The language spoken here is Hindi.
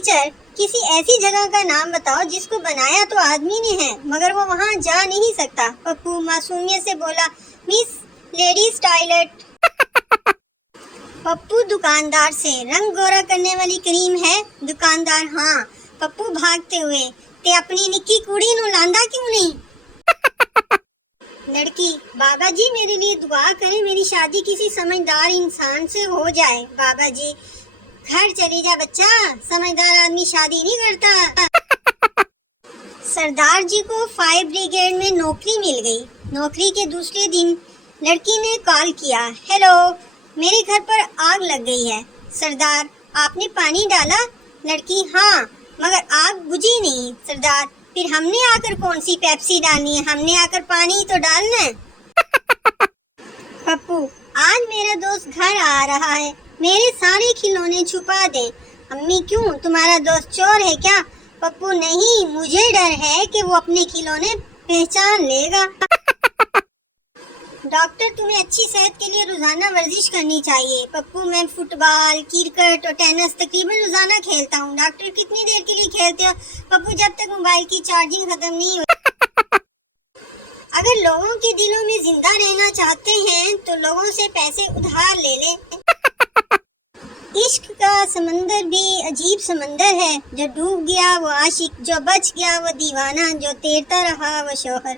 टीचर, किसी ऐसी जगह का नाम बताओ जिसको बनाया तो आदमी ने है मगर वो वहाँ जा नहीं सकता। पप्पू मासूमियत से बोला, मिस लेडीज टॉयलेट। पप्पू दुकानदार से, रंग गोरा करने वाली क्रीम है? दुकानदार, हाँ। पप्पू भागते हुए, ते अपनी निक्की कुड़ी नु लांदा क्यों नहीं? लड़की, बाबा जी मेरे लिए दुआ करें, मेरी शादी किसी समझदार इंसान से हो जाए। बाबा जी, घर चले जा बच्चा, समझदार आदमी शादी नहीं करता। सरदार जी को फायर ब्रिगेड में नौकरी मिल गई। नौकरी के दूसरे दिन लड़की ने कॉल किया, हेलो, मेरे घर पर आग लग गई है। सरदार, आपने पानी डाला? लड़की, हाँ, मगर आग बुझी नहीं। सरदार, फिर हमने आकर कौन सी पेप्सी डालनी है, हमने आकर पानी तो डालना है। पप्पू, आज मेरा दोस्त घर आ रहा है, मेरे सारे खिलौने छुपा दे। अम्मी, क्यों, तुम्हारा दोस्त चोर है क्या? पप्पू, नहीं, मुझे डर है कि वो अपने खिलौने पहचान लेगा। डॉक्टर, तुम्हें अच्छी सेहत के लिए रोजाना वर्जिश करनी चाहिए। पप्पू, मैं फुटबॉल, क्रिकेट और टेनिस तकरीबन रोजाना खेलता हूँ। डॉक्टर, कितनी देर के लिए खेलते हो? पप्पू, जब तक मोबाइल की चार्जिंग खत्म नहीं हो। अगर लोगों के दिलों में जिंदा रहना चाहते हैं तो लोगों से पैसे उधार ले ले। इश्क का समंदर भी अजीब समंदर है, जो डूब गया वो आशिक, जो बच गया वो दीवाना, जो तैरता रहा वो शोहर।